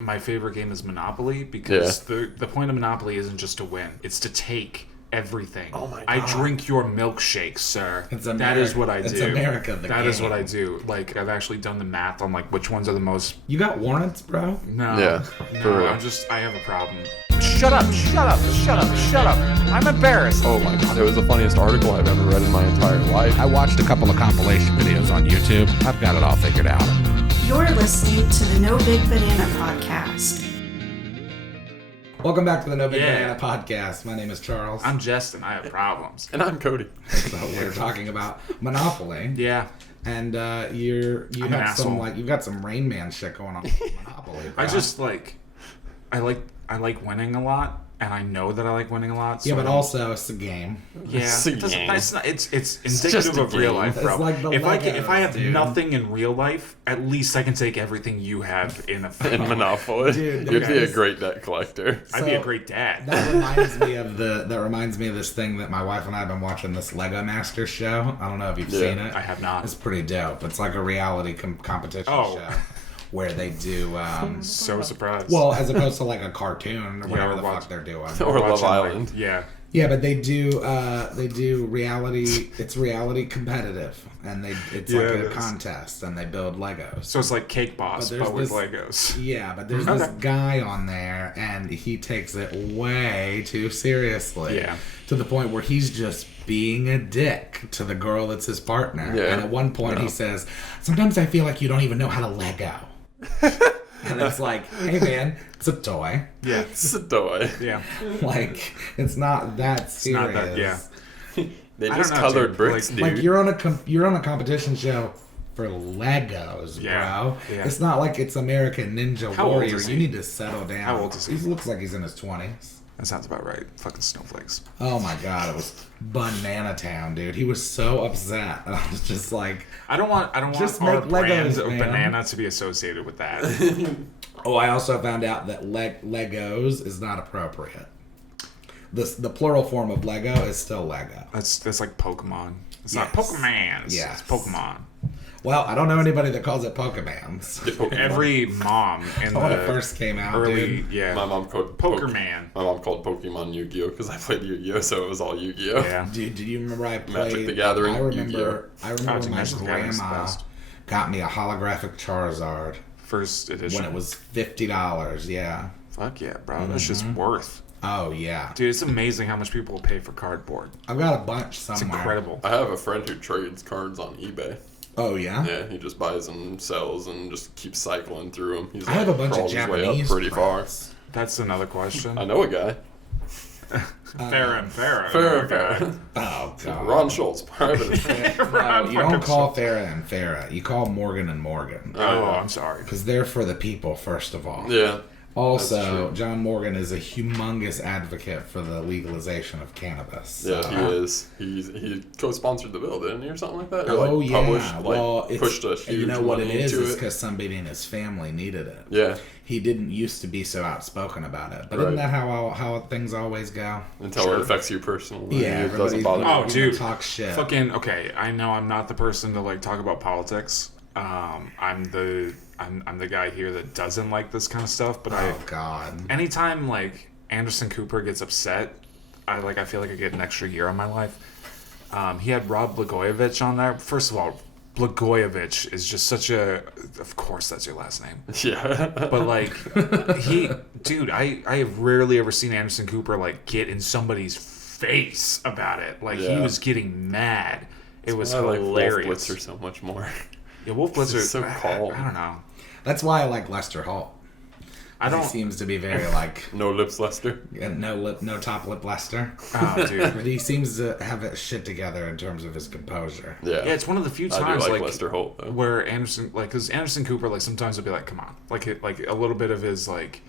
my favorite game is Monopoly because the point of Monopoly isn't just to win; it's to take everything. Oh my God. I drink your milkshake, sir. That is what I do. It's America. That is what I do. Like, I've actually done the math on like which ones are the most. You got warrants, bro? No. Yeah, for No. real. I have a problem. Shut up, shut up, shut up, shut up. I'm embarrassed. Oh my God, it was the funniest article I've ever read in my entire life. I watched a couple of compilation videos on YouTube. I've got it all figured out. You're listening to the No Big Banana Podcast. Welcome back to the No Big Banana Podcast. My name is Charles. I'm Justin. I have problems. And I'm Cody. So we're talking about Monopoly. Yeah. And I'm you've an asshole. got some Rain Man shit going on with Monopoly. Bro. I just I like winning a lot, and I know that I like winning a lot. So but also it's a game. yeah, It's a game. it's just indicative a of real game. life, bro. It's like the if I have Legos, nothing in real life, at least I can take everything you have in a In Monopoly. Dude, You'd be a guys- great debt collector. I'd be a So, great dad. That reminds me of this thing that my wife and I have been watching, this Lego Master show. I don't know if you've seen it. I have not. It's pretty dope. It's like a reality competition show where they do. So surprised. Well, as opposed to like a cartoon or whatever we're the watching- fuck they're doing. Or Love Watching, like, Island. yeah. Yeah, but they do reality. It's reality competitive, and it's Yeah, like it a is. contest, and they build Legos. So it's like Cake Boss, But there's but with this- Legos. Yeah, but there's this guy on there, and he takes it way too seriously. Yeah. To the point where he's just being a dick to the girl that's his partner. Yeah. And at one point he says, "Sometimes I feel like you don't even know how to Lego." And it's like, hey man, it's a toy. Yeah. It's a toy. Yeah. Like, it's not that serious. not that- yeah. They I just don't know, colored dude. bricks, Like- dude. Like you're on a competition show for Legos, Yeah, bro. yeah. It's not like it's American Ninja How old Warrior. is he? You need to settle down. How old is he? He looks like he's in his 20s. That sounds about right. Fucking snowflakes. Oh my god, it was Banana Town, dude. He was so upset. And I was just like, I don't want Just our make brand Legos, of man. banana to be associated with that. oh, I also found out that Legos is not appropriate. The plural form of Lego is still Lego. That's like Pokemon. It's not Yes. Pokemans. Yes. It's Pokemon. Well, I don't know anybody that calls it Pokemans. Every mom in When the it first came out, early, dude. My mom called Pokerman. My mom called Pokemon Yu-Gi-Oh because I played Yu-Gi-Oh, so it was all Yu-Gi-Oh. Yeah. Dude, do you remember I played Magic the Gathering, I Yu-Gi-Oh. remember dude, my Magic the Gathering's the grandma best. got me a holographic Charizard First edition. when it was $50. Yeah. Fuck yeah, bro. That's just worth. Oh yeah. Dude, it's amazing how much people will pay for cardboard. I've got a bunch It's somewhere. incredible. I have a friend who trades cards on eBay. Oh yeah. Yeah, he just buys and sells and just keeps cycling through them. He's I have a bunch of crawled his way up Japanese pretty far. prints. That's another question. I know a guy. Farrah and Farrah. Fair. Oh god. Ron Schultz, private. No, you don't call Farrah and Farrah. You call Morgan and Morgan. Oh, I'm sorry. Because they're for the people, first of all. Yeah. That's Also, true. John Morgan is a humongous advocate for the legalization of cannabis. Yeah, So- he is. He co-sponsored the bill, didn't he, or something like that? Or Oh like yeah. published, like Well, pushed a it's, huge you know what money it is? into It's it. because somebody in his family needed it. Yeah, He didn't used to be so outspoken about it, but Right. isn't that how things always go? until Sure. it affects you personally. Yeah, it doesn't everybody's bother gonna- me. Oh, dude. talk shit. Fucking okay. I know I'm not the person to like talk about politics. I'm the guy here that doesn't like this kind of stuff. But Oh god. anytime like Anderson Cooper gets upset, I feel like I get an extra year on my life. He had Rob Blagojevich on there. First of all, Blagojevich is just such a. Of course, that's your last name. Yeah. But like I have rarely ever seen Anderson Cooper like get in somebody's face about it. Like he Yeah. was getting mad. It was I like Wolf hilarious. Blitzer so much more. Yeah, Wolf Blitzer He's so calm. I don't know. That's why I like Lester Holt. I don't. He seems to be very like No lips, Lester. no top lip Lester. Oh, dude. But he seems to have it shit together in terms of his composure. Yeah. Yeah, it's one of the few I do times like like Lester Holt though. where Anderson because Anderson Cooper like sometimes will be like, come on, like a little bit of his like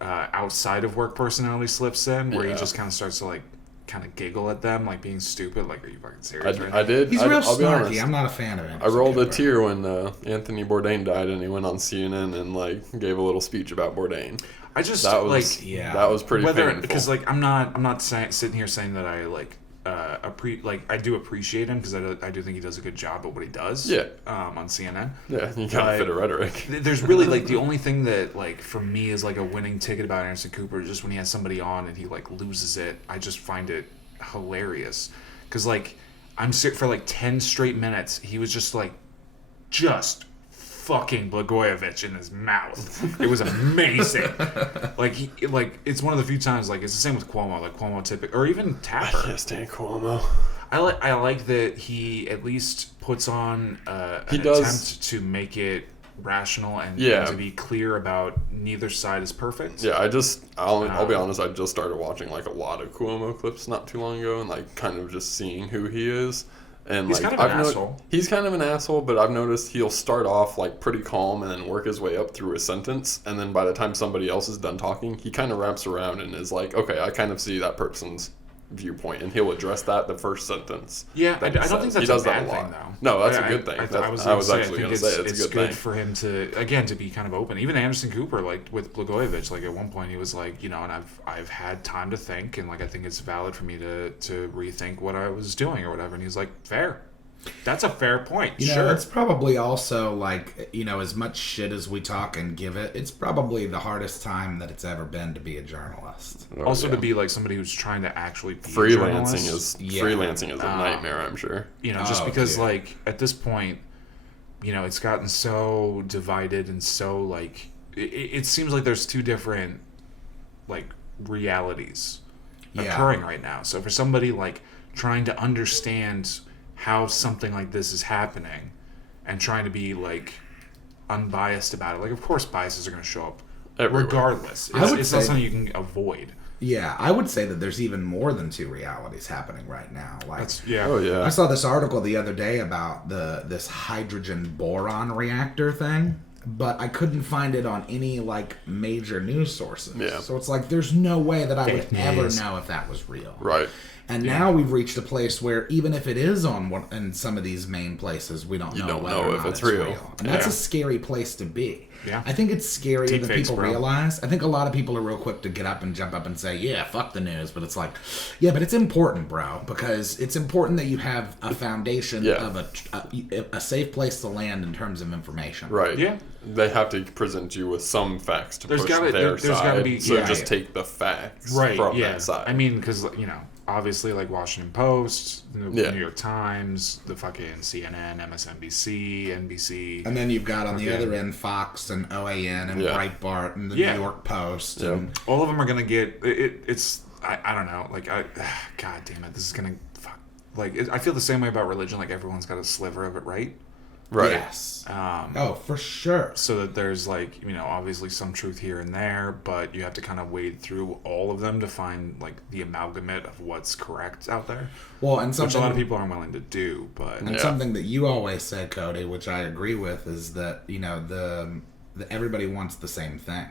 outside of work personality slips in where he Yeah. just kind of starts to like kind of giggle at them like being stupid. Like, are you fucking serious? right I now? did. He's I'll real be honest. snarky. I'm not a fan of him. I rolled a tear when Anthony Bourdain died, and he went on CNN and like gave a little speech about Bourdain. I just That was like yeah. that was pretty whether painful. because like I'm not sitting here saying that I like I do appreciate him because I do think he does a good job at what he does. Yeah. On CNN. Yeah, you gotta fit a rhetoric. There's really like the only thing that like for me is like a winning ticket about Anderson Cooper is just when he has somebody on and he like loses it. I just find it hilarious because like I'm sick for like 10 straight minutes. He was just fucking Blagojevich in his mouth. It was amazing. like it's one of the few times like it's the same with Cuomo. Like Cuomo or even Tapper. I can't stand Cuomo. I like that he at least puts on an does. attempt to make it rational and to be clear about neither side is perfect. Yeah, I'll be honest, I just started watching like a lot of Cuomo clips not too long ago and like kind of just seeing who he is. And he's like kind of an asshole. He's kind of an asshole, but I've noticed he'll start off like pretty calm and then work his way up through a sentence, and then by the time somebody else is done talking, he kind of wraps around and is like, okay, I kind of see that person's viewpoint, and he'll address that the first sentence. Yeah, I don't think that's a bad thing, though. No, that's a good thing. I was actually going to say it's a good thing. For him to be kind of open. Even Anderson Cooper, like with Blagojevich, like at one point he was like, and I've had time to think, and like I think it's valid for me to rethink what I was doing or whatever. And he's like, fair. That's a fair point. Sure. It's probably also like, as much shit as we talk and give it, it's probably the hardest time that it's ever been to be a journalist. To be like somebody who's trying to actually be freelancing a is a nightmare, I'm sure. Just because like at this point, it's gotten so divided and so like it seems like there's two different like realities occurring right now. So for somebody like trying to understand how something like this is happening and trying to be like unbiased about it, like of course biases are going to show up everywhere. Regardless. It's not something you can avoid. Yeah, I would say that there's even more than two realities happening right now. Like, I saw this article the other day about this hydrogen boron reactor thing, but I couldn't find it on any like major news sources. Yeah. So it's like there's no way that I would ever know if that was real. Right. And now we've reached a place where even if it is in some of these main places, we don't know if it's real. And that's a scary place to be. Yeah. I think it's scarier than people realize. I think a lot of people are real quick to get up and jump up and say, yeah, fuck the news. But it's like, yeah, but it's important, bro, because it's important that you have a foundation of a safe place to land in terms of information. Right. Yeah. They have to present you with some facts to push their there's side. Gotta be, so just take the facts from that side. I mean, because, obviously, like Washington Post, the New York Times, the fucking CNN, MSNBC, NBC. And then you've got on the other end Fox and OAN and Breitbart and the New York Post. Yeah. And all of them are going to get... I don't know. Like, God damn it. This is going to... Fuck. Like, I feel the same way about religion. Like, everyone's got a sliver of it, right? Right. Yes. For sure. So that there's like, obviously some truth here and there, but you have to kind of wade through all of them to find like the amalgamate of what's correct out there. Well, and which a lot of people aren't willing to do, but something that you always say, Cody, which I agree with, is that the everybody wants the same thing.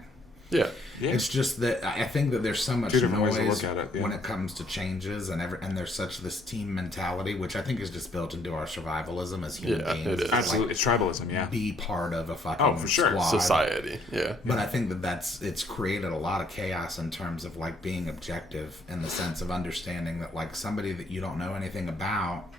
Yeah. It's just that I think that there's so much noise when it comes to changes, and there's such this team mentality, which I think is just built into our survivalism as human beings. It is. Absolutely, it's tribalism. Yeah, be part of a fucking for sure. squad. Society. Yeah, but I think it's created a lot of chaos in terms of like being objective in the sense of understanding that like somebody that you don't know anything about.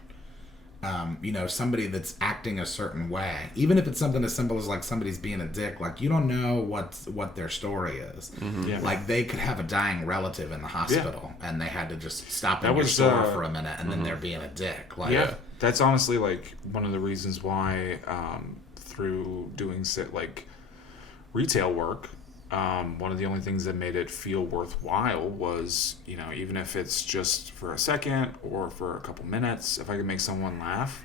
Somebody that's acting a certain way, even if it's something as simple as like somebody's being a dick, like you don't know what their story is. Mm-hmm. Yeah. Like they could have a dying relative in the hospital and they had to just stop in your store for a minute and then they're being a dick. Like, that's honestly like one of the reasons why through doing like retail work, one of the only things that made it feel worthwhile was, even if it's just for a second or for a couple minutes, if I could make someone laugh,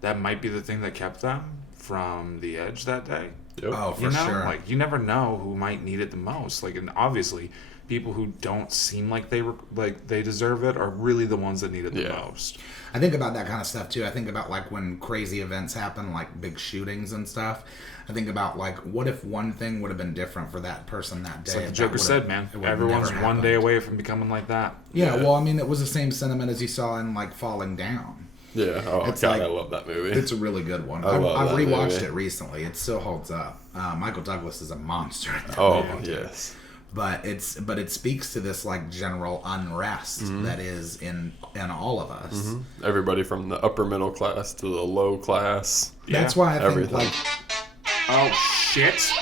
that might be the thing that kept them from the edge that day. Yep. Oh, for sure. Like, you never know who might need it the most. Like, and obviously, people who don't seem like they deserve it are really the ones that need it the most. I think about that kind of stuff too. I think about like when crazy events happen, like big shootings and stuff. I think about like, what if one thing would have been different for that person that day? It's like the Joker said, man. Everyone's one day away from becoming like that. Yeah, well, I mean, it was the same sentiment as you saw in like Falling Down. Yeah, I love that movie. It's a really good one. I've rewatched it recently. It still holds up. Michael Douglas is a monster at that movie. Yes. But it speaks to this like general unrest that is in all of us. Everybody from the upper middle class to the low class. That's why I think like oh shit.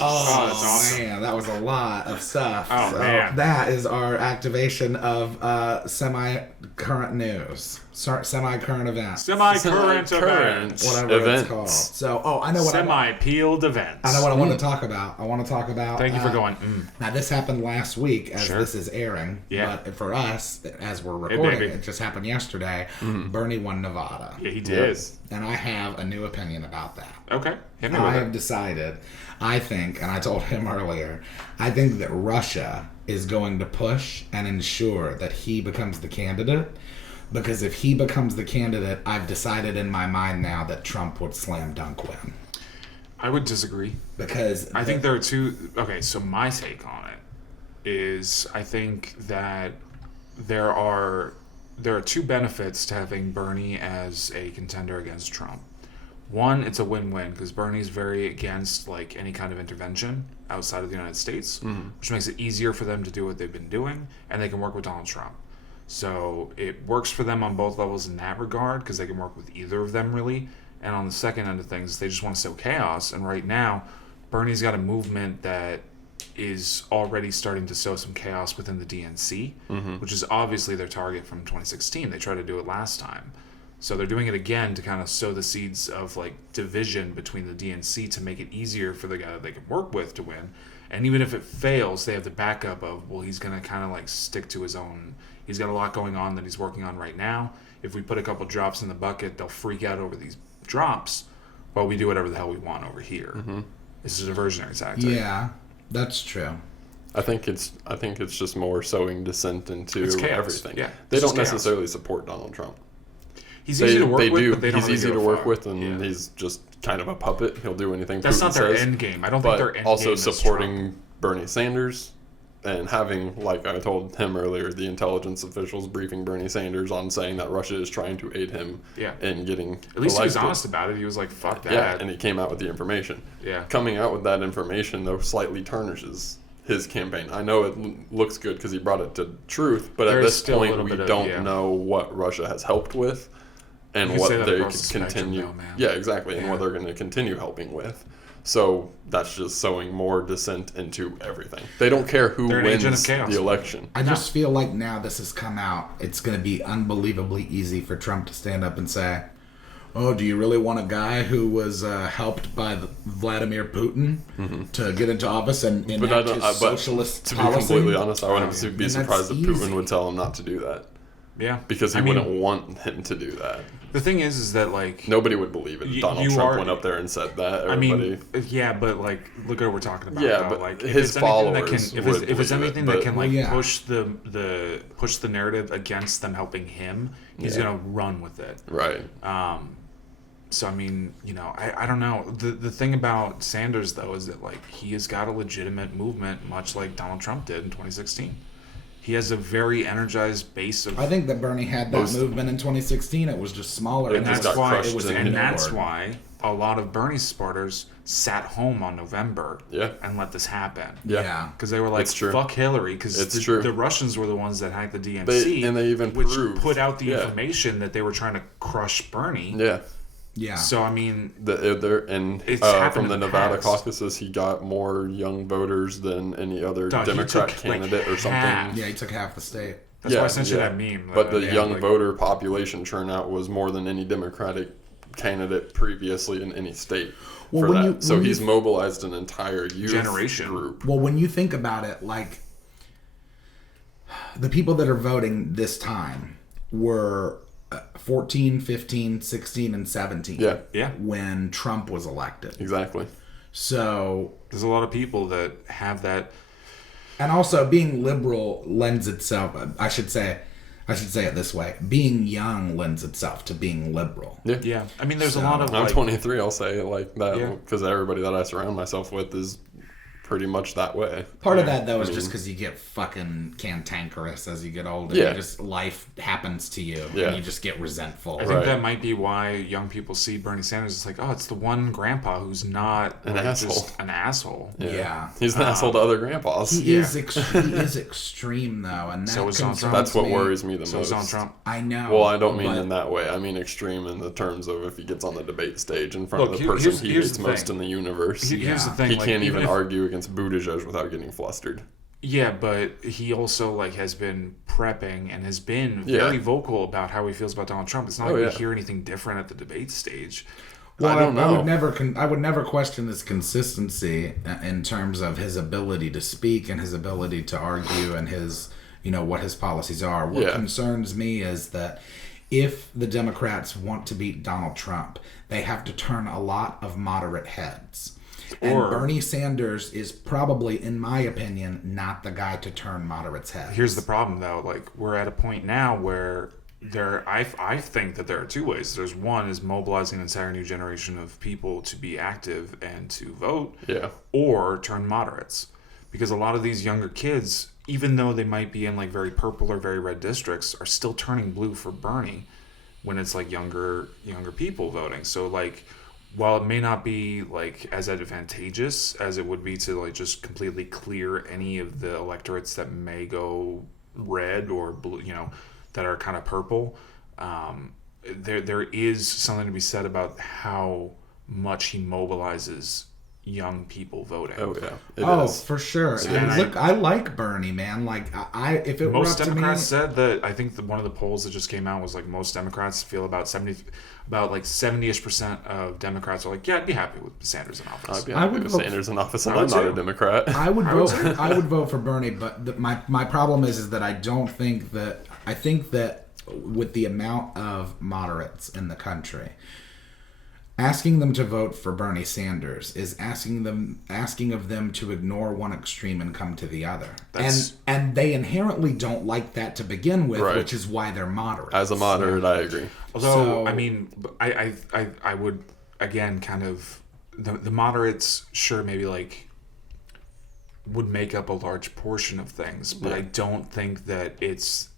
Oh, that's awesome. Man, that was a lot of stuff. Oh, so man. That is our activation of semi-current news. Semi-current events. Semi-current events. Whatever it's called. So, I know what Semi-peeled events. I know what I want to talk about. I want to talk about... Thank you for going. Now, this happened last week as this is airing. Yeah. But for us, as we're recording, it just happened yesterday. Bernie won Nevada. Yeah, he did. Yes. And I have a new opinion about that. Okay. I have decided... I think, and I told him earlier, I think that Russia is going to push and ensure that he becomes the candidate. Because if he becomes the candidate, I've decided in my mind now that Trump would slam dunk win. I would disagree. Because I think there are two... Okay, so my take on it is I think that there are two benefits to having Bernie as a contender against Trump. One, it's a win-win because Bernie's very against like any kind of intervention outside of the United States, which makes it easier for them to do what they've been doing, and they can work with Donald Trump. So it works for them on both levels in that regard because they can work with either of them really. And on the second end of things, they just want to sow chaos. And right now, Bernie's got a movement that is already starting to sow some chaos within the DNC, which is obviously their target from 2016. They tried to do it last time. So they're doing it again to kind of sow the seeds of like division between the DNC to make it easier for the guy that they can work with to win. And even if it fails, they have the backup of, well, he's going to kind of like stick to his own. He's got a lot going on that he's working on right now. If we put a couple drops in the bucket, they'll freak out over these drops, while we do whatever the hell we want over here. This is a diversionary tactic. Yeah, that's true. I think it's just more sowing dissent into everything. Yeah, they don't necessarily support Donald Trump. He's easy to work with, but they don't He's easy to work with, and he's just kind of a puppet. He'll do anything That's Putin not their says. end game. I don't think their end game also is supporting Trump. Bernie Sanders and having, like I told him earlier, the intelligence officials briefing Bernie Sanders on saying that Russia is trying to aid him in getting At least elected. He was honest about it. He was like, fuck that. Yeah, and he came out with the information. Yeah. Coming out with that information, though, slightly tarnishes his campaign. I know it looks good because he brought it to truth, but at this point, we don't know what Russia has helped with. And what they could continue, and what they're going to continue helping with. So that's just sowing more dissent into everything. They don't care who wins the election. I just feel like now this has come out, it's going to be unbelievably easy for Trump to stand up and say, "Oh, do you really want a guy who was helped by Vladimir Putin to get into office and enact his socialist policy?" To be completely honest, I wouldn't be surprised if Putin would tell him not to do that. Yeah, because he wouldn't want him to do that. The thing is that like nobody would believe it. Donald Trump went up there and said that. Everybody. I mean, yeah, but like, look at what we're talking about. Yeah, now. but like, his followers. If it's anything that can like push the narrative against them helping him, he's gonna run with it. Right. So I mean, I don't know. The thing about Sanders though is that like he has got a legitimate movement, much like Donald Trump did in 2016. He has a very energized base of. I think that Bernie had that movement in 2016. It was just smaller, and that's why a lot of Bernie supporters sat home on November and let this happen. Yeah, because they were like, "Fuck Hillary," because the Russians were the ones that hacked the DNC, and they even put out the information that they were trying to crush Bernie. Yeah. Yeah. So I mean, from the Nevada caucuses, he got more young voters than any other Democrat candidate or something. Yeah, he took half the state. That's why I sent you that meme. But the young voter population turnout was more than any Democratic candidate previously in any state. So he's mobilized an entire youth generation group. Well, when you think about it, like the people that are voting this time were 14, 15, 16, and 17. Yeah. When Trump was elected. Exactly. So there's a lot of people that have that. And also being liberal lends itself, I should say it this way. Being young lends itself to being liberal. Yeah. Yeah. I mean, there's a lot of I'm 23, I'll say it like that because everybody that I surround myself with is pretty much that way. Part of that, though, is just because you get fucking cantankerous as you get older. Yeah. Just life happens to you, Yeah. and you just get resentful. I think that might be why young people see Bernie Sanders. It's like, oh, it's the one grandpa who's not an asshole. Just an asshole. Yeah. He's an asshole to other grandpas. He is extreme, though, and that So is Donald Trump. That's what worries me the most. So is Donald Trump. I know. Well, I don't mean in that way. I mean extreme in the terms of if he gets on the debate stage in front of the person he hates most in the universe. Here's the thing. He can't even argue against Buttigieg without getting flustered. Yeah, but he also has been prepping and has been very vocal about how he feels about Donald Trump. It's not we hear anything different at the debate stage. Well, I don't know. I would never question his consistency in terms of his ability to speak and his ability to argue and his, what his policies are. What concerns me is that if the Democrats want to beat Donald Trump, they have to turn a lot of moderate heads. And Bernie Sanders is probably, in my opinion, not the guy to turn moderates' heads. Here's the problem, though. We're at a point now where I think that there are two ways. There's one is mobilizing an entire new generation of people to be active and to vote, or turn moderates. Because a lot of these younger kids, even though they might be in very purple or very red districts, are still turning blue for Bernie when it's younger people voting. So while it may not be as advantageous as it would be to just completely clear any of the electorates that may go red or blue, that are kind of purple, there is something to be said about how much he mobilizes young people voting. Oh yeah, for sure. And look, I like Bernie, man. If it most were up Democrats to me, said that. I think one of the polls that just came out was most Democrats feel about 70-ish% of Democrats are yeah, I'd be happy with Sanders in office. I'd be happy with Sanders in office, and I'm not a Democrat. I would vote. I would vote for Bernie, but my problem is that I don't think that. I think that with the amount of moderates in the country, asking them to vote for Bernie Sanders is asking of them to ignore one extreme and come to the other. And they inherently don't like that to begin with, which is why they're moderate. As a moderate, I agree. Although, I would, again, kind of, the moderates, sure, maybe would make up a large portion of things, but I don't think that it's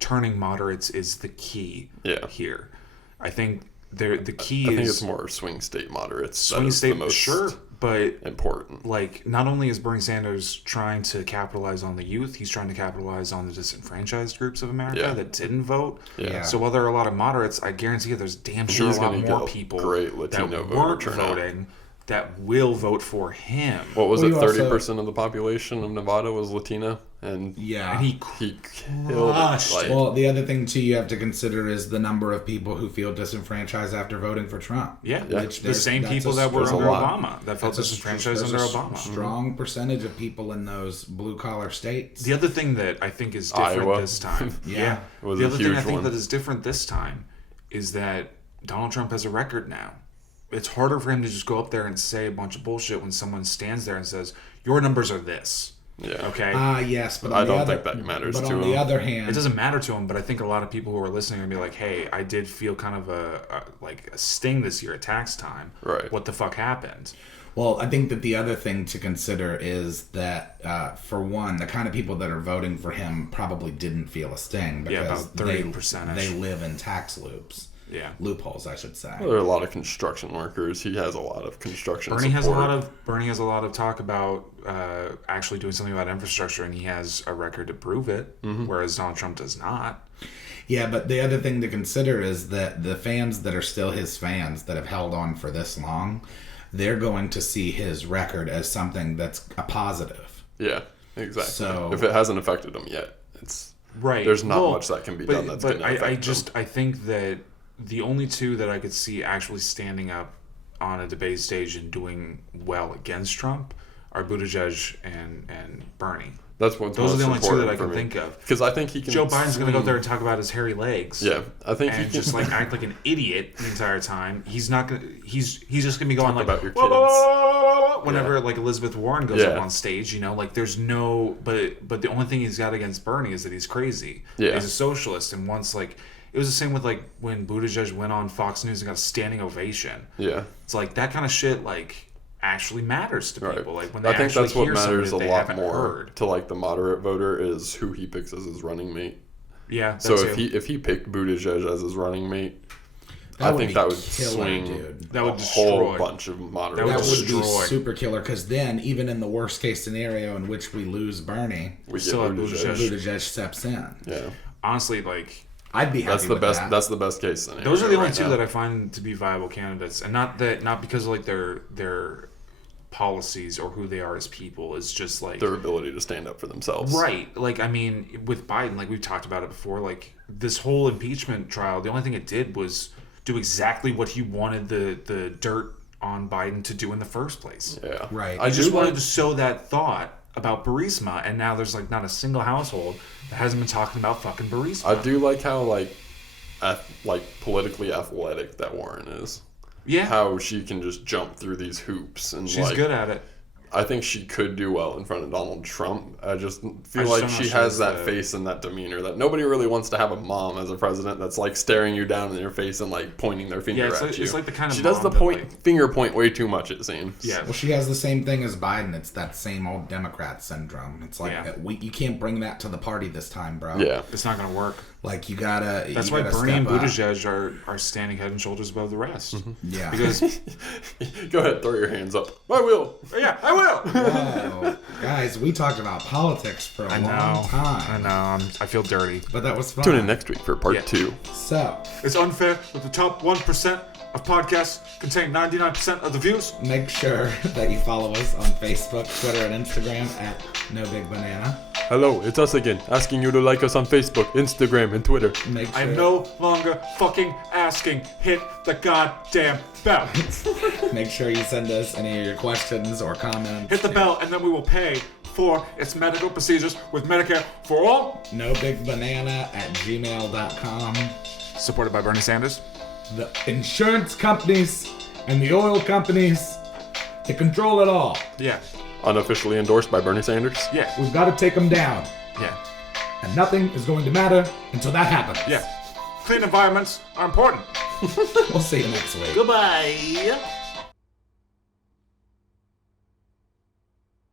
turning moderates is the key here. I think the key is... I think it's more swing state moderates. Swing state, the most sure, but... important. Not only is Bernie Sanders trying to capitalize on the youth, he's trying to capitalize on the disenfranchised groups of America that didn't vote. Yeah. So while there are a lot of moderates, I guarantee you there's damn sure a lot more people that weren't voting that will vote for him. What was it? 30% of the population of Nevada was Latina, and and he killed it. Well, the other thing too you have to consider is the number of people who feel disenfranchised after voting for Trump. Yeah. The same people that were under Obama that felt disenfranchised under Obama. Strong percentage of people in those blue collar states. The other thing that I think is different this time, the other thing I think that is different this time is that Donald Trump has a record now. It's harder for him to just go up there and say a bunch of bullshit when someone stands there and says, your numbers are this. Yeah. Okay? Yes, but I don't think that matters to him. But on the other hand... It doesn't matter to him, but I think a lot of people who are listening are going to be like, hey, I did feel kind of a sting this year at tax time. Right. What the fuck happened? Well, I think that the other thing to consider is that, for one, the kind of people that are voting for him probably didn't feel a sting because about 30%. They live in tax loops. Yeah, loopholes, I should say. Well, there are a lot of construction workers. He has a lot of construction Bernie support. Bernie has a lot of talk about actually doing something about infrastructure, and he has a record to prove it, whereas Donald Trump does not. Yeah, but the other thing to consider is that the fans that are still his fans that have held on for this long, they're going to see his record as something that's a positive. Yeah, exactly. So if it hasn't affected him yet, it's right. There's not much that can be done that's going to affect him. I think that the only two that I could see actually standing up on a debate stage and doing well against Trump are Buttigieg and Bernie. Those are the only two that I can think of. Because I think he can. Joe Biden's going to go there and talk about his hairy legs. Yeah, I think and he can just act like an idiot the entire time. He's not going. He's just going to be going about your kids. Whoa, whoa, whoa, whenever Elizabeth Warren goes up on stage. There's no. But the only thing he's got against Bernie is that he's crazy. Yeah, he's a socialist, and once it was the same with when Buttigieg went on Fox News and got a standing ovation. Yeah, it's that kind of shit. actually matters to people. Like when they I think actually that's what hear matters a lot more heard. to like the moderate voter is who he picks as his running mate. Yeah. So if he picked Buttigieg as his running mate, I think that would swing that would a whole bunch of moderates. That would be super killer, because then even in the worst case scenario in which we lose Bernie, we still have Buttigieg steps in. Yeah. Honestly, like I'd be happy with that. That's the best case scenario. Those are the only two that I find to be viable candidates, and not because of like their policies or who they are as people. It's just like their ability to stand up for themselves. Right. Like, I mean, with Biden, like we've talked about it before, like this whole impeachment trial, the only thing it did was do exactly what he wanted the dirt on Biden to do in the first place. Yeah. Right. I just wanted to sow that thought about Burisma, and now there's like not a single household that hasn't been talking about fucking Burisma. I do like how like politically athletic that Warren is. Yeah. How she can just jump through these hoops and she's good at it. I think she could do well in front of Donald Trump. I just feel like she has that face and that demeanor that nobody really wants to have a mom as a president that's like staring you down in your face and like pointing their finger at you. It's like the kind of she does the finger point way too much, it seems. Yeah. Well, she has the same thing as Biden. It's that same old Democrat syndrome. It's like you can't bring that to the party this time, bro. Yeah. It's not going to work. Like you gotta. That's why Bernie and Buttigieg are standing head and shoulders above the rest. Mm-hmm. Yeah. Because go ahead, throw your hands up. I will. Yeah, I will. Whoa. Guys, we talked about politics for a long time. I know. I feel dirty. But that was fun. Tune in next week for part 2. So it's unfair that the top 1% of podcasts contain 99% of the views. Make sure that you follow us on Facebook, Twitter, and Instagram at No Big Banana. Hello, it's us again, asking you to like us on Facebook, Instagram, and Twitter. Make sure. I'm no longer fucking asking. Hit the goddamn bell. Make sure you send us any of your questions or comments. Hit the bell, and then we will pay for its medical procedures with Medicare for all. NoBigBanana@gmail.com. Supported by Bernie Sanders. The insurance companies and the oil companies, they control it all. Yeah. Unofficially endorsed by Bernie Sanders. Yeah. We've got to take them down. Yeah. And nothing is going to matter until that happens. Yeah. Clean environments are important. We'll see you next week. Goodbye.